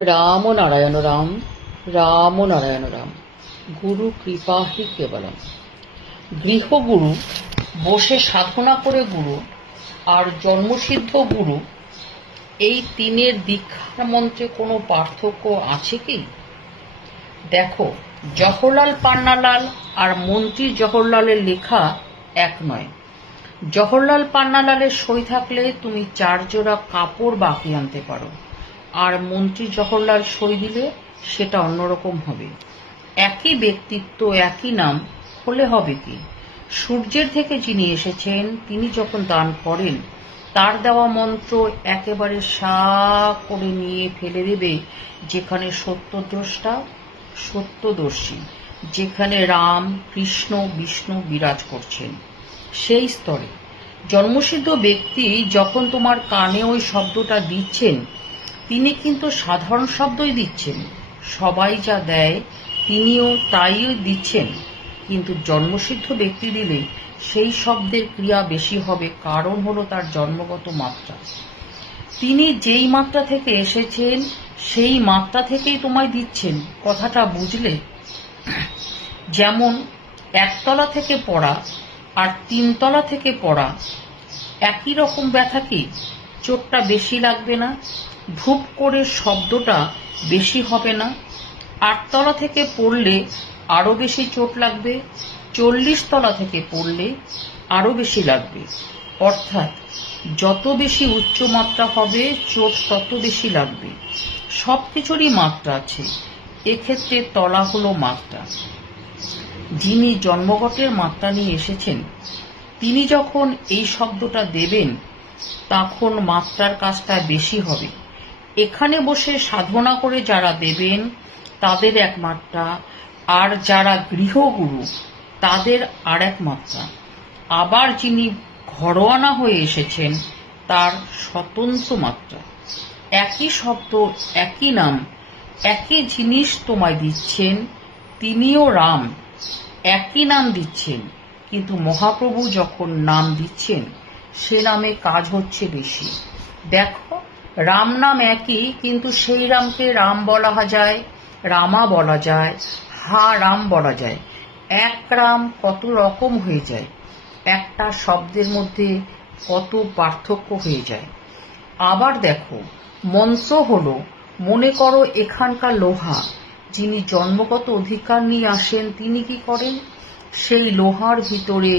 রাম নারায়ণ রাম, রাম নারায়ণ রাম। গুরু কৃপা হি কেবলম। গৃহগুরু, বসে সাধনা করে গুরু, আর জন্মসিদ্ধ গুরু, এই তিনের দীক্ষার মন্ত্রে কোনো পার্থক্য আছে কি? দেখো, জওহরলাল পান্নালাল আর মন্ত্রী জওহরলালের লেখা এক নয়। জওহরলাল পান্নালালের সই থাকলে তুমি 4 জোড়া কাপড় বাকি আনতে পারো, আর মন্ত্রী জওহরলাল সই দিলে সেটা অন্যরকম হবে। একই ব্যক্তিত্ব, একই নাম হলে হবে কি? সূর্যের থেকে যিনি এসেছেন, তিনি যখন দান করেন, তার দেওয়া মন্ত্র একেবারে সা করে নিয়ে ফেলে দেবে যেখানে সত্যদ্রষ্টা, সত্যদর্শী, যেখানে রাম, কৃষ্ণ, বিষ্ণু বিরাজ করছেন, সেই স্তরে। জন্মসিদ্ধ ব্যক্তি যখন তোমার কানে ওই শব্দটা দিচ্ছেন, তিনি কিন্তু সাধারণ শব্দই দিচ্ছেন। সবাই যা দেয় তিনিও তাইও দিচ্ছেন, কিন্তু জন্মসিদ্ধ ব্যক্তি দিলে সেই শব্দের ক্রিয়া বেশি হবে, কারণ হলো তার জন্মগত মাত্রা। তিনি যেই মাত্রা থেকে এসেছেন সেই মাত্রা থেকেই তোমায় দিচ্ছেন। কথাটা বুঝলে? যেমন 1 তলা থেকে পড়া আর 3 তলা থেকে পড়া একই রকম ব্যথা কি? চোটটা বেশি লাগবে না? ধূপ করে শব্দটা বেশি হবে না? 8 তলা থেকে পড়লে আরো বেশি চোট লাগবে, 40 তলা থেকে পড়লে আরো বেশি লাগবে। অর্থাৎ যত বেশি উচ্চ মাত্রা হবে, চোট তত বেশি লাগবে। সবকিছুরই মাত্রা আছে, এক্ষেত্রে তলা হলো মাত্রা। যিনি জন্মগতের মাত্রা নিয়ে এসেছেন, তিনি যখন এই শব্দটা দেবেন, তখন মাত্রার কাজটা বেশি হবে। এখানে বসে সাধনা করে যারা দেবেন তাদের এক মাত্রা, আর যারা গৃহগুরু তাদের আর এক মাত্রা। আবার যিনি ঘরোয়ানা হয়ে এসেছেন, তার স্বতন্ত্র মাত্রা। একই শব্দ, একই নাম, একই জিনিস তোমায় দিচ্ছেন, তিনিও রাম, একই নাম দিচ্ছেন, কিন্তু মহাপ্রভু যখন নাম দিচ্ছেন, সে নামে কাজ হচ্ছে বেশি। দেখো, রাম নাম একই, কিন্তু সেই রামকে রাম বলা যায়, রামা বলা যায়, হা রাম বলা যায়। এক রাম কত রকম হয়ে যায়, একটা শব্দের মধ্যে কত পার্থক্য হয়ে যায়। আবার দেখো, মন্ত্র হলো, মনে করো এখানকার লোহা, যিনি জন্মগত অধিকার নিয়ে আসেন, তিনি কি করেন? সেই লোহার ভিতরে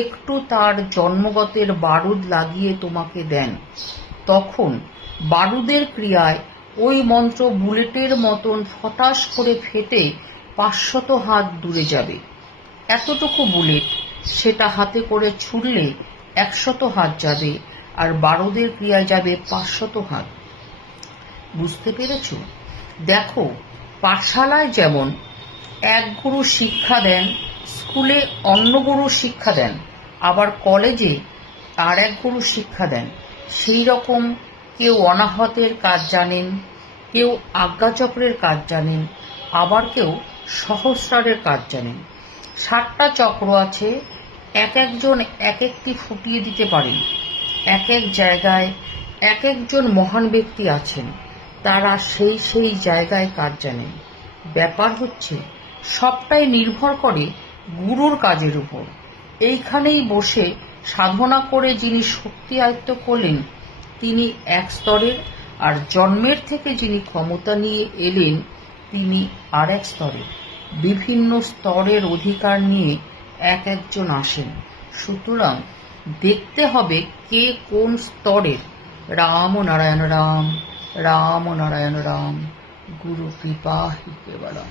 একটু তার জন্মগতের বারুদ লাগিয়ে তোমাকে দেন। তখন বারুদের ক্রিয়ায় ওই মন্ত্র বুলেটের মতন ফটাস করে ফেটে 500 হাত দূরে যাবে। এতটুকু বুলেট, সেটা হাতে করে ছুড়লে 100 হাত যাবে, আর বারুদের ক্রিয়ায় যাবে 500 হাত। বুঝতে পেরেছ? দেখো, পাঠশালায় যেমন এক গুরু শিক্ষা দেন, স্কুলে অন্য গুরু শিক্ষা দেন, আবার কলেজে আর এক গুরু শিক্ষা দেন। সেই রকম কেউ অনাহতের কাজ জানেন, কেউ আজ্ঞাচক্রের কাজ জানেন, আবার কেউ সহস্রারের কাজ জানেন। 7টা চক্র আছে, এক একজন এক একটি ফুটিয়ে দিতে পারেন। এক এক জায়গায় এক একজন মহান ব্যক্তি আছেন, তারা সেই সেই জায়গায় কাজ জানেন। ব্যাপার হচ্ছে, সবটাই নির্ভর করে গুরুর কাজের উপর। এইখানেই বসে সাধনা করে যিনি শক্তি আয়ত্ত করলেন, তিনি এক স্তরের, আর জন্মের থেকে যিনি ক্ষমতা নিয়ে এলেন, তিনি আর এক স্তরের। বিভিন্ন স্তরের অধিকার নিয়ে এক একজন আসেন। সুতরাং দেখতে হবে কে কোন স্তরের। রাম নারায়ণ রাম, রাম নারায়ণ রাম। গুরু কৃপা হি কেবলম।